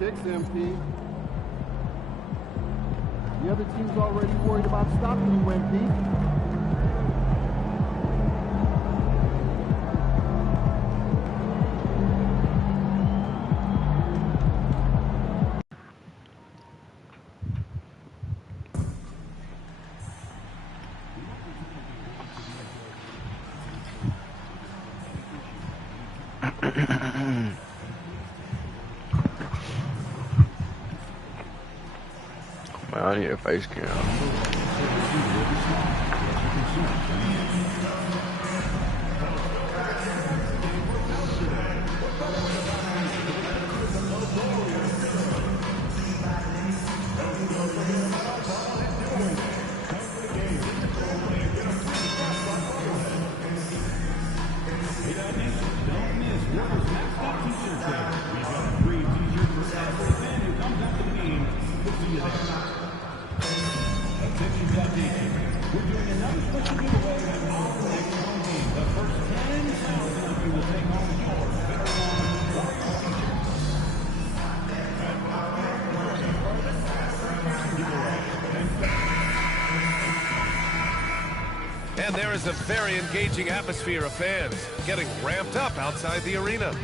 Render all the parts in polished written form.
kicks, MP. The other team's already worried about stopping you, MP. I need a face cam. And there is a very engaging atmosphere of fans getting ramped up outside the arena.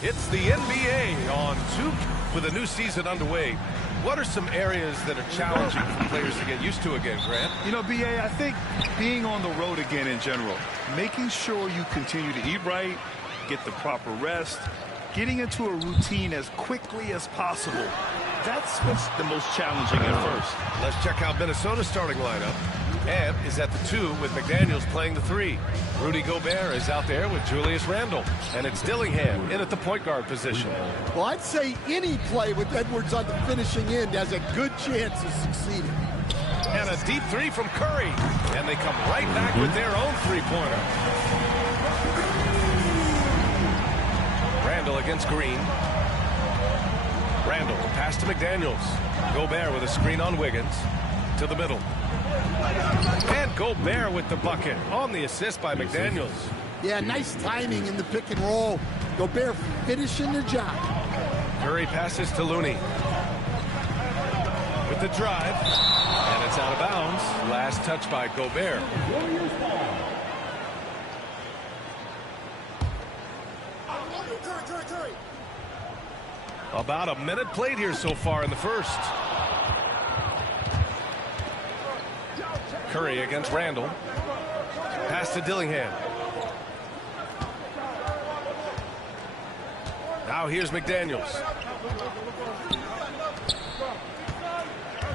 It's the NBA on 2 with a new season underway. What are some areas that are challenging for players to get used to again, Grant? You know, B.A., I think being on the road again in general, making sure you continue to eat right, get the proper rest, getting into a routine as quickly as possible. That's what's the most challenging at first. Let's check out Minnesota's starting lineup. Ant is at the 2 with McDaniels playing the 3. Rudy Gobert is out there with Julius Randle. And it's Dillingham in at the point guard position. Well, I'd say any play with Edwards on the finishing end has a good chance of succeeding. And a deep 3 from Curry. And they come right back with their own three-pointer. Randle against Green. Randle, pass to McDaniels. Gobert with a screen on Wiggins. To the middle. And Gobert with the bucket on the assist by McDaniels. Yeah, nice timing in the pick and roll. Gobert finishing the job. Curry passes to Looney. With the drive. And it's out of bounds. Last touch by Gobert. About a minute played here so far in the first. Curry against Randle. Pass to Dillingham. Now here's McDaniels.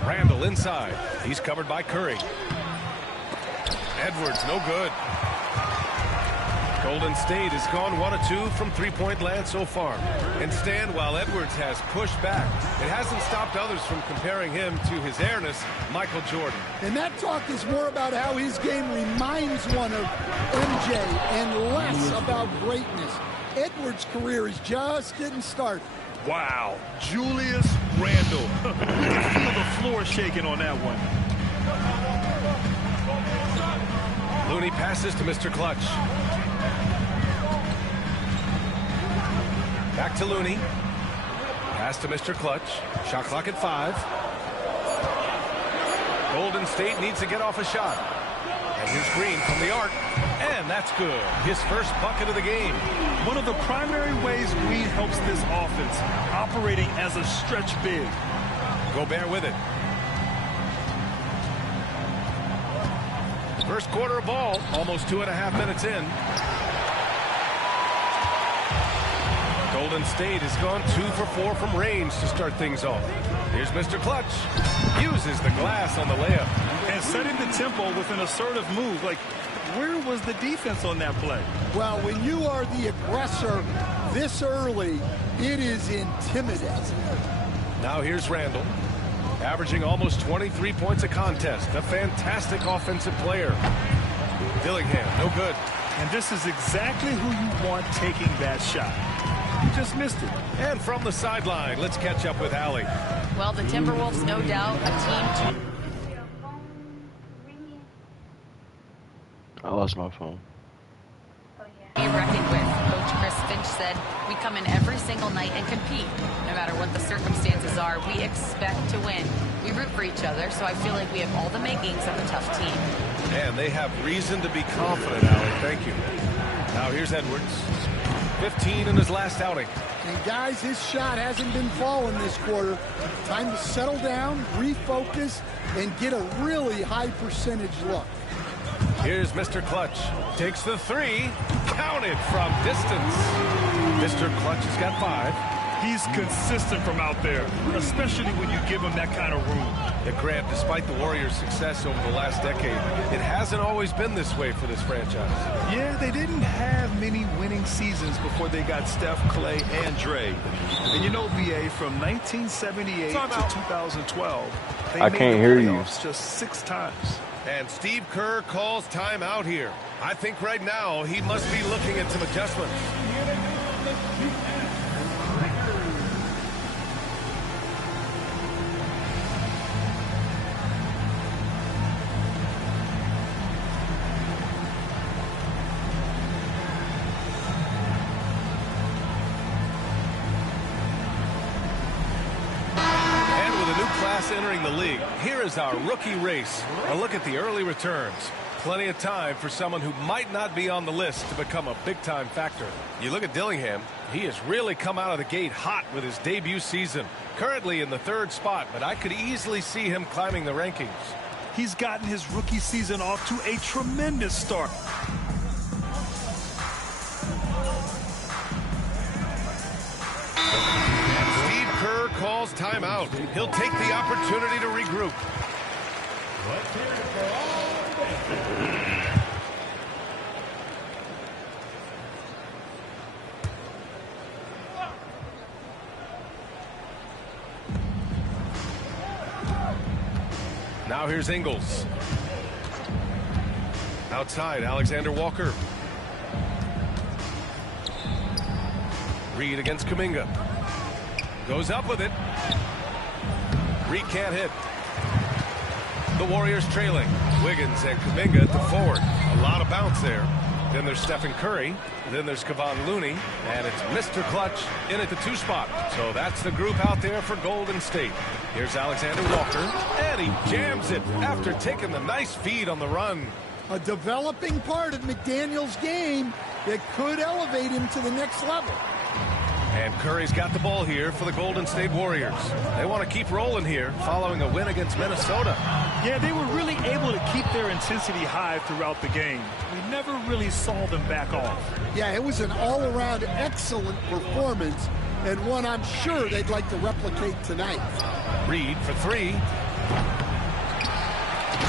Randle inside. He's covered by Curry. Edwards, no good. Golden State has gone 1 of 2 from three-point land so far. And Stan, while Edwards has pushed back, it hasn't stopped others from comparing him to his airness, Michael Jordan. And that talk is more about how his game reminds one of MJ and less about greatness. Edwards' career is just getting started. Wow, Julius Randle. You can feel the floor shaking on that one. Looney passes to Mr. Clutch. Back to Looney. Pass to Mr. Clutch. Shot clock at 5. Golden State needs to get off a shot. And here's Green from the arc. And that's good. His first bucket of the game. One of the primary ways Green helps this offense, operating as a stretch big. Gobert with it. First quarter of ball, almost 2.5 minutes in. Golden State has gone 2 for 4 from range to start things off. Here's Mr. Clutch. Uses the glass on the layup. And setting the tempo with an assertive move. Like, where was the defense on that play? Well, when you are the aggressor this early, it is intimidating. Now here's Randle. Averaging almost 23 points a contest. A fantastic offensive player. Dillingham, no good. And this is exactly who you want taking that shot. You just missed it. And from the sideline, let's catch up with Allie. Well, the Timberwolves, no doubt, a team I lost my phone. to be reckoned with. Coach Chris Finch said, we come in every single night and compete. No matter what the circumstances are, we expect to win. We root for each other, so I feel like we have all the makings of a tough team. And they have reason to be confident, Allie. Thank you. Now here's Edwards. 15 in his last outing. And guys, his shot hasn't been falling this quarter. Time to settle down, refocus, and get a really high percentage look. Here's Mr. Clutch. Takes the three. Counted from distance. Mr. Clutch has got 5. He's consistent from out there, especially when you give him that kind of room. And Grant, despite the Warriors' success over the last decade, it hasn't always been this way for this franchise. Yeah, they didn't have many winning seasons before they got Steph, Clay, and Dre. And you know, BA, from 1978 to 2012, they I made can't the hear you. playoffs just 6 times. And Steve Kerr calls timeout here. I think right now he must be looking at some adjustments. Entering the league, here is our rookie race. A look at the early returns. Plenty of time for someone who might not be on the list to become a big-time factor. You look at Dillingham, he has really come out of the gate hot with his debut season. Currently in the 3rd spot, but I could easily see him climbing the rankings. He's gotten his rookie season off to a tremendous start. Kerr calls timeout. He'll take the opportunity to regroup. Now here's Ingles. Outside, Alexander Walker. Reed against Kuminga. Goes up with it. Reed can't hit. The Warriors trailing. Wiggins and Kuminga at the forward. A lot of bounce there. Then there's Stephen Curry. Then there's Kevon Looney. And it's Mr. Clutch in at the 2 spot. So that's the group out there for Golden State. Here's Alexander Walker. And he jams it after taking the nice feed on the run. A developing part of McDaniel's game that could elevate him to the next level. And Curry's got the ball here for the Golden State Warriors. They want to keep rolling here following a win against Minnesota. Yeah, they were really able to keep their intensity high throughout the game. We never really saw them back off. Yeah, it was an all-around excellent performance, and one I'm sure they'd like to replicate tonight. Reed for 3.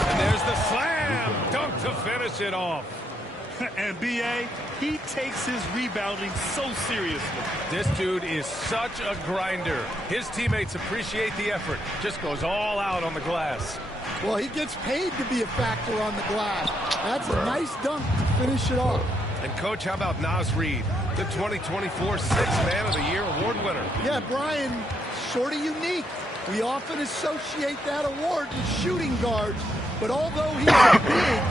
And there's the slam dunk to finish it off. And B.A., he takes his rebounding so seriously. This dude is such a grinder. His teammates appreciate the effort. Just goes all out on the glass. Well, he gets paid to be a factor on the glass. That's a nice dunk to finish it off. And, Coach, how about Naz Reid, the 2024 Sixth Man of the Year award winner? Yeah, Brian, sort of unique. We often associate that award with shooting guards, but although he's big,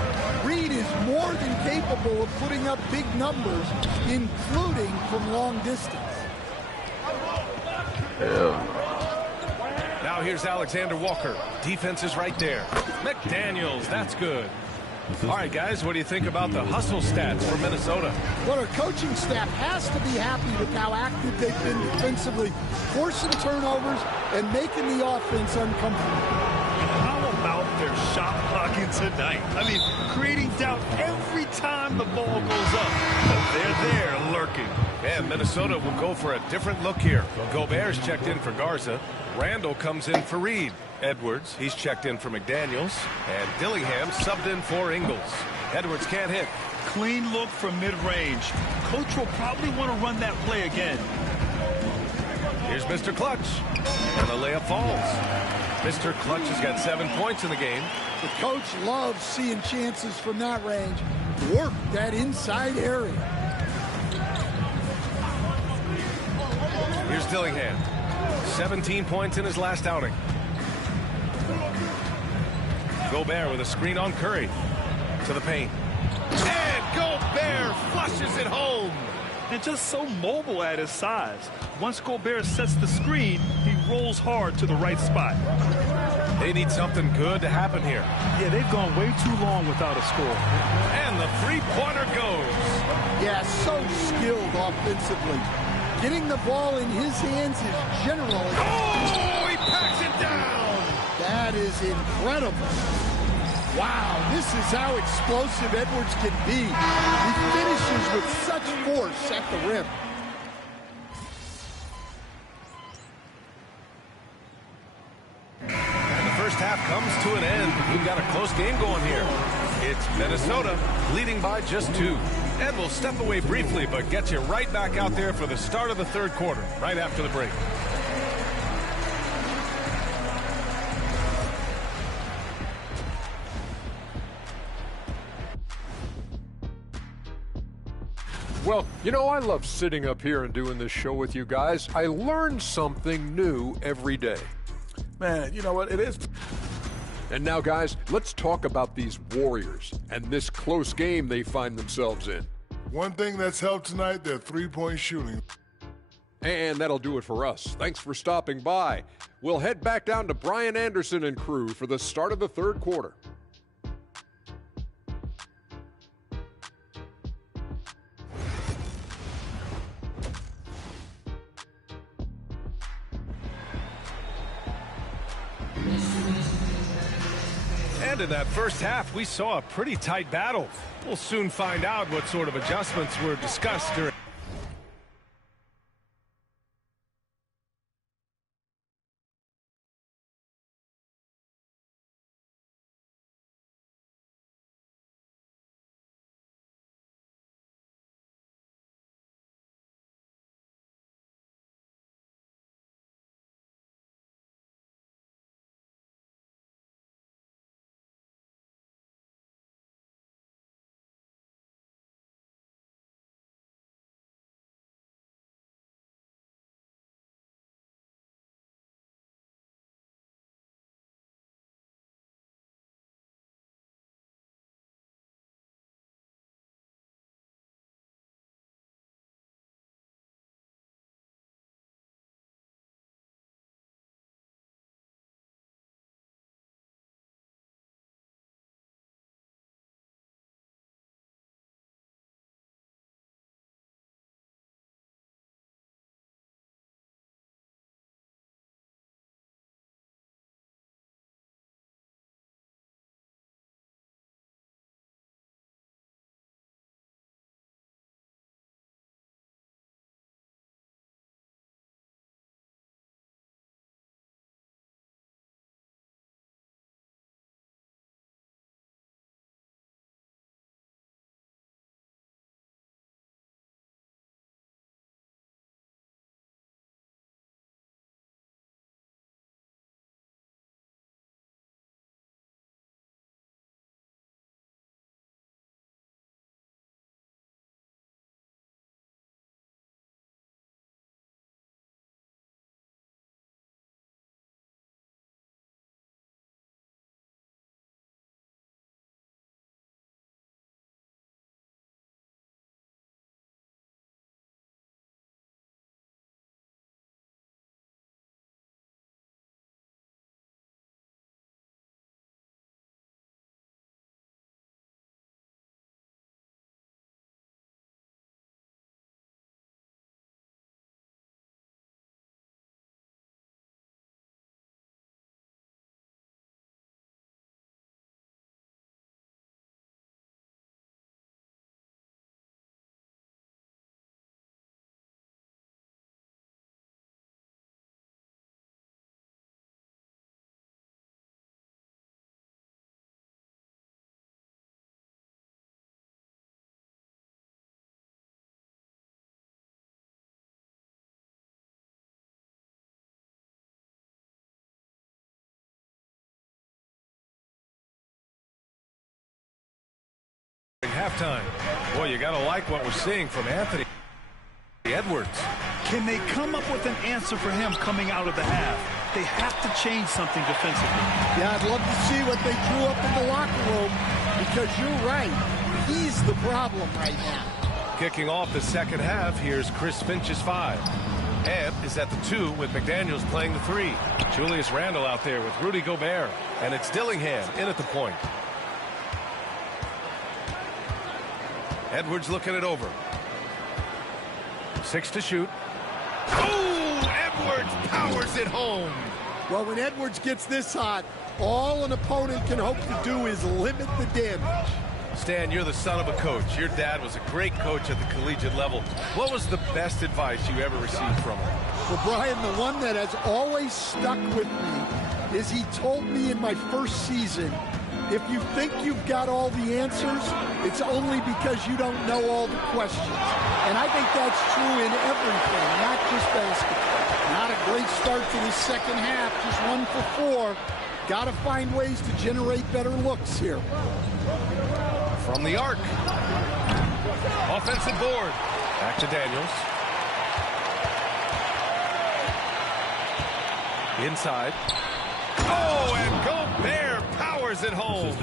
Reed is more than capable of putting up big numbers, including from long distance. Now here's Alexander Walker. Defense is right there. McDaniels, that's good. All right, guys, what do you think about the hustle stats for Minnesota? Well, our coaching staff has to be happy with how active they've been defensively, forcing turnovers and making the offense uncomfortable. How about their shot blocking tonight? I mean, creating doubt every time the ball goes up. But they're there lurking. And Minnesota will go for a different look here. Gobert's checked in for Garza. Randall comes in for Reed. Edwards, he's checked in for McDaniels. And Dillingham subbed in for Ingles. Edwards can't hit. Clean look from mid-range. Coach will probably want to run that play again. Here's Mr. Clutch. And the layup falls. Mr. Clutch has got 7 points in the game. The coach loves seeing chances from that range. Work that inside area. Here's Dillingham. 17 points in his last outing. Gobert with a screen on Curry. To the paint. And Gobert flushes it home. and just so mobile at his size. Once Gobert sets the screen, he rolls hard to the right spot. They need something good to happen here. Yeah, they've gone way too long without a score. And the three-pointer goes. Yeah, so skilled offensively. Getting the ball in his hands is generally... Oh, he packs it down. That is incredible. Wow, this is how explosive Edwards can be. He finishes with such force at the rim. And the first half comes to an end. We've got a close game going here. It's Minnesota leading by just 2. Ed will step away briefly, but get you right back out there for the start of the third quarter, right after the break. Well, you know, I love sitting up here and doing this show with you guys. I learn something new every day. Man, you know what? It is. And now, guys, let's talk about these Warriors and this close game they find themselves in. One thing that's helped tonight, their three-point shooting. And that'll do it for us. Thanks for stopping by. We'll head back down to Brian Anderson and crew for the start of the third quarter. And in that first half, we saw a pretty tight battle. We'll soon find out what sort of adjustments were discussed during. Halftime. Boy, you gotta like what we're seeing from Anthony Edwards. Can they come up with an answer for him coming out of the half? They have to change something defensively. Yeah, I'd love to see what they drew up in the locker room, because you're right. He's the problem right now. Kicking off the second half, here's Chris Finch's 5. Ebb is at the 2 with McDaniels playing the 3. Julius Randle out there with Rudy Gobert. And it's Dillingham in at the point. Edwards looking it over. 6 to shoot. Oh, Edwards powers it home. Well, when Edwards gets this hot, all an opponent can hope to do is limit the damage. Stan, you're the son of a coach. Your dad was a great coach at the collegiate level. What was the best advice you ever received from him? Well, Brian, the one that has always stuck with me is he told me in my first season, if you think you've got all the answers, it's only because you don't know all the questions. And I think that's true in everything, not just basketball. Not a great start to the second half, just 1 for 4. Got to find ways to generate better looks here. From the arc. Offensive board. Back to Daniels. Inside. Oh, and Gobert powers it home.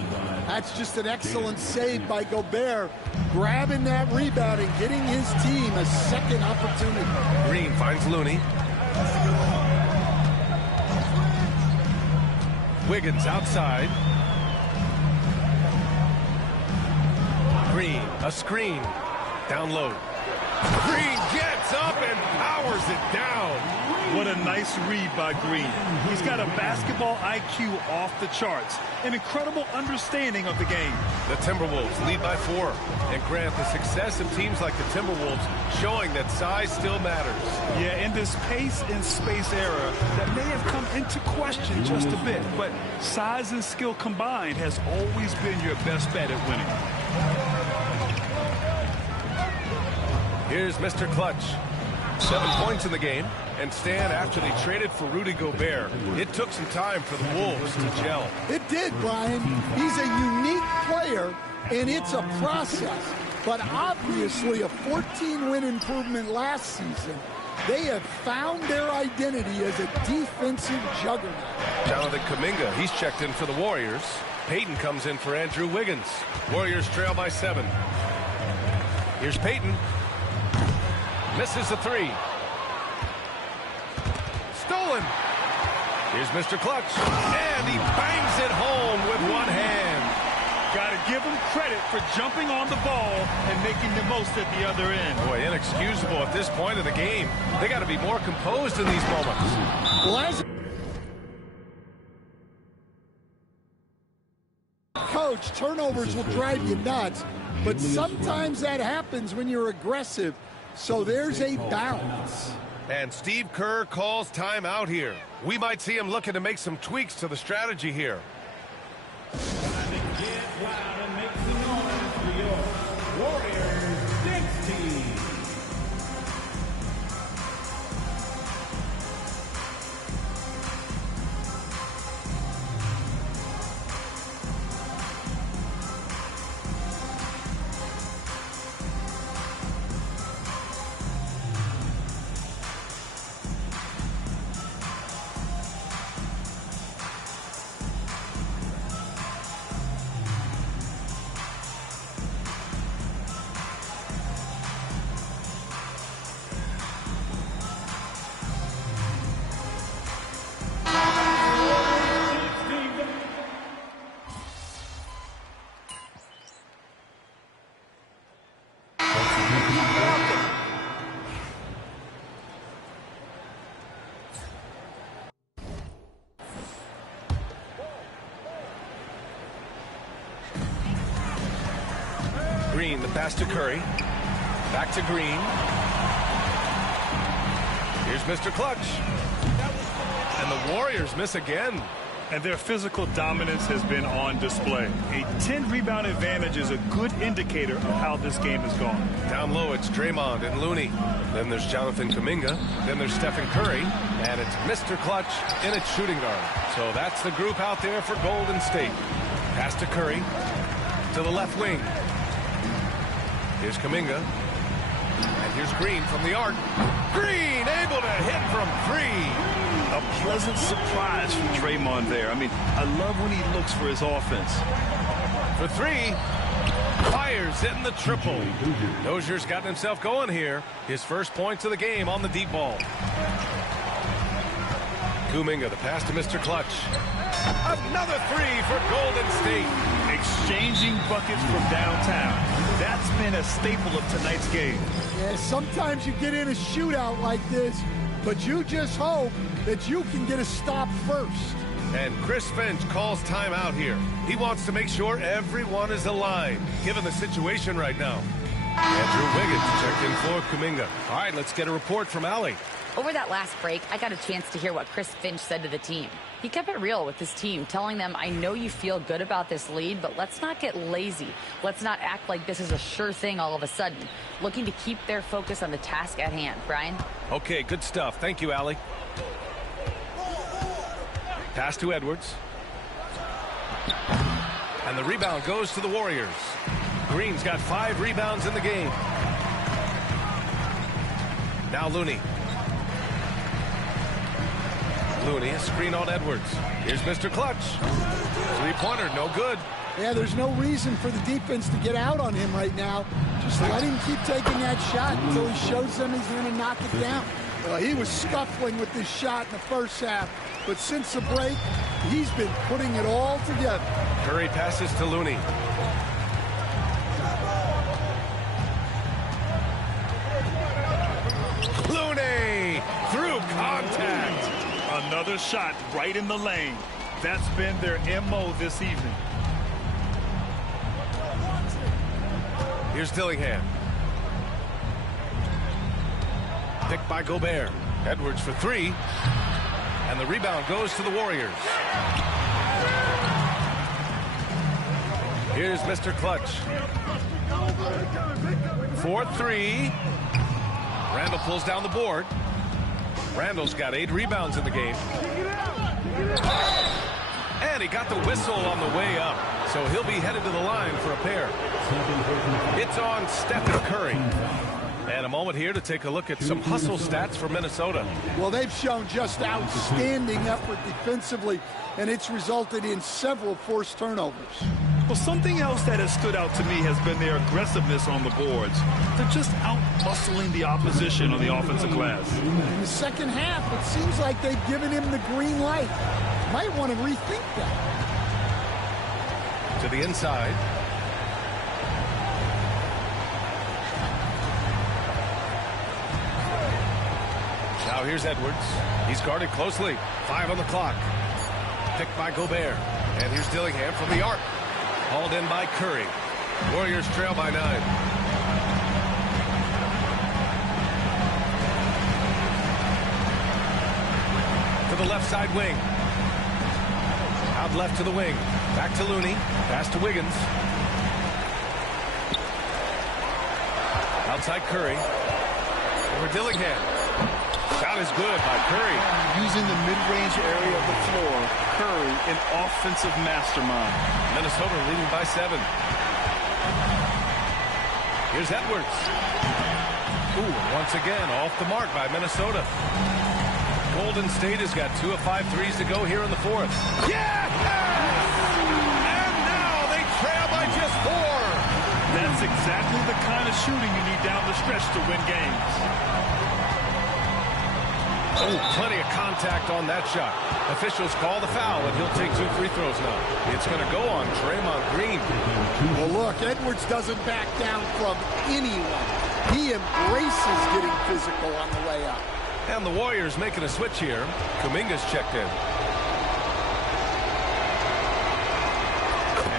That's just an excellent save by Gobert, grabbing that rebound and getting his team a second opportunity. Green finds Looney. Wiggins outside. Green, a screen. Down low. Green gets up and powers it down. What a nice read by Green. He's got a basketball IQ off the charts. An incredible understanding of the game. The Timberwolves lead by 4. And Grant, the success of teams like the Timberwolves showing that size still matters. Yeah, in this pace and space era that may have come into question just a bit, but size and skill combined has always been your best bet at winning. Here's Mr. Clutch. 7 points in the game. And Stan, after they traded for Rudy Gobert, it took some time for the Wolves to gel. It did, Brian. He's a unique player, and it's a process. But obviously a 14-win improvement last season. They have found their identity as a defensive juggernaut. Jonathan Kuminga, he's checked in for the Warriors. Payton comes in for Andrew Wiggins. Warriors trail by 7. Here's Payton. Misses the 3. Stolen. Here's Mr. Clutch. And he bangs it home with one hand. Got to give him credit for jumping on the ball and making the most at the other end. Boy, inexcusable at this point of the game. They got to be more composed in these moments. Well, as coach, turnovers will drive you nuts, but sometimes that happens when you're aggressive. So there's a balance. And Steve Kerr calls timeout here. We might see him looking to make some tweaks to the strategy here. Green, the pass to Curry. Back to Green. Here's Mr. Clutch. And the Warriors miss again. And their physical dominance has been on display. A 10-rebound advantage is a good indicator of how this game has gone. Down low, it's Draymond and Looney. Then there's Jonathan Kuminga. Then there's Stephen Curry. And it's Mr. Clutch in its shooting guard. So that's the group out there for Golden State. Pass to Curry. To the left wing. Here's Kuminga. And here's Green from the arc. Green able to hit from 3. A pleasant surprise from Draymond there. I mean, I love when he looks for his offense. For 3. Fires in the triple. Dozier's gotten himself going here. His first points of the game on the deep ball. Kuminga, the pass to Mr. Clutch. Another three for Golden State. Exchanging buckets from downtown. That's been a staple of tonight's game. Yeah, sometimes you get in a shootout like this, but you just hope that you can get a stop first. And Chris Finch calls timeout here. He wants to make sure everyone is aligned, given the situation right now. Andrew Wiggins checked in for Kuminga. All right, let's get a report from Allie. Over that last break, I got a chance to hear what Chris Finch said to the team. He kept it real with his team, telling them, I know you feel good about this lead, but let's not get lazy. Let's not act like this is a sure thing all of a sudden. Looking to keep their focus on the task at hand. Brian? Okay, good stuff. Thank you, Allie. Pass to Edwards. And the rebound goes to the Warriors. Green's got 5 rebounds in the game. Now Looney. Looney, a screen on Edwards. Here's Mr. Clutch. Three-pointer, no good. Yeah, there's no reason for the defense to get out on him right now. Just let him keep taking that shot until he shows them he's going to knock it down. He was scuffling with this shot in the first half, but since the break, he's been putting it all together. Curry passes to Looney. Looney through contact. Another shot right in the lane. That's been their MO this evening. Here's Dillingham. Picked by Gobert. Edwards for 3. And the rebound goes to the Warriors. Here's Mr. Clutch. 4-3. Randall pulls down the board. Randall's got 8 rebounds in the game. And he got the whistle on the way up. So he'll be headed to the line for a pair. It's on Stephen Curry. And a moment here to take a look at some hustle stats for Minnesota. Well, they've shown just outstanding effort defensively, and it's resulted in several forced turnovers. Well, something else that has stood out to me has been their aggressiveness on the boards. They're just out-hustling the opposition on the offensive glass. In the second half, it seems like they've given him the green light. Might want to rethink that. To the inside. Now here's Edwards. He's guarded closely. 5 on the clock. Picked by Gobert. And here's Dillingham from the arc. Hauled in by Curry. Warriors trail by 9. To the left side wing. Out left to the wing. Back to Looney. Pass to Wiggins. Outside Curry. Over Dillingham. Shot is good by Curry. Using the mid-range area of the floor, Curry, an offensive mastermind. Minnesota leading by 7. Here's Edwards. Ooh, once again, off the mark by Minnesota. Golden State has got 2 of 5 threes to go here in the 4th. Yes! And now they trail by just 4. That's exactly the kind of shooting you need down the stretch to win games. Oh, plenty of contact on that shot. Officials call the foul, and he'll take 2 free throws now. It's going to go on Draymond Green. Well, look, Edwards doesn't back down from anyone. He embraces getting physical on the way up. And the Warriors making a switch here. Kuminga's checked in.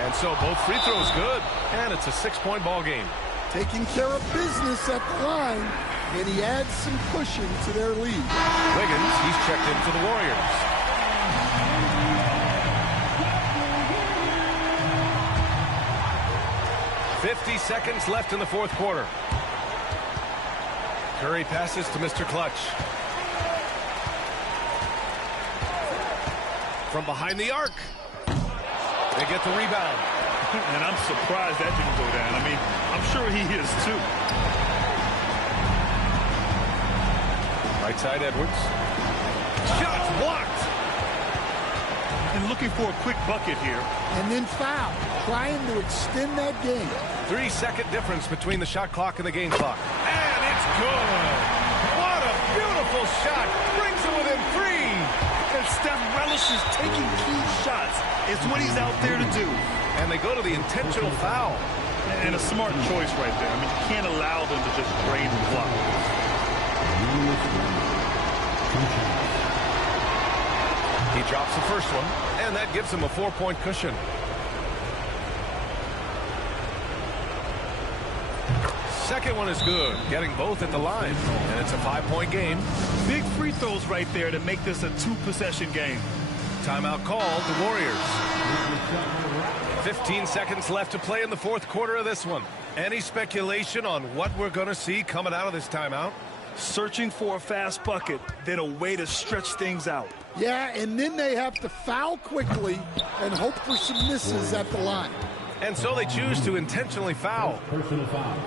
And so both free throws good. And it's a 6-point ball game. Taking care of business at the line. And he adds some cushion to their lead. Wiggins, he's checked in for the Warriors. .50 seconds left in the 4th quarter. Curry passes to Mr. Clutch. From behind the arc. They get the rebound. And I'm surprised that didn't go down. I mean, I'm sure he is too. Right side, Edwards. Shots blocked. and looking for a quick bucket here. And then foul, trying to extend that game. 3-second difference between the shot clock and the game clock. And it's good. What a beautiful shot. Brings it within 3. And Steph relishes taking key shots. It's what he's out there to do. And they go to the intentional foul. And a smart choice right there. I mean, you can't allow them to just drain the clock. He drops the first one, and that gives him a 4-point cushion. Second one is good, getting both at the line. And it's a 5-point game. Big free throws right there to make this a 2-possession game. Timeout called, the Warriors. 15 seconds left to play in the fourth quarter of this one. Any speculation on what we're going to see coming out of this timeout? Searching for a fast bucket, then a way to stretch things out. Yeah, and then they have to foul quickly and hope for some misses at the line. And so they choose to intentionally foul. Personal foul.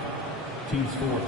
Team sport.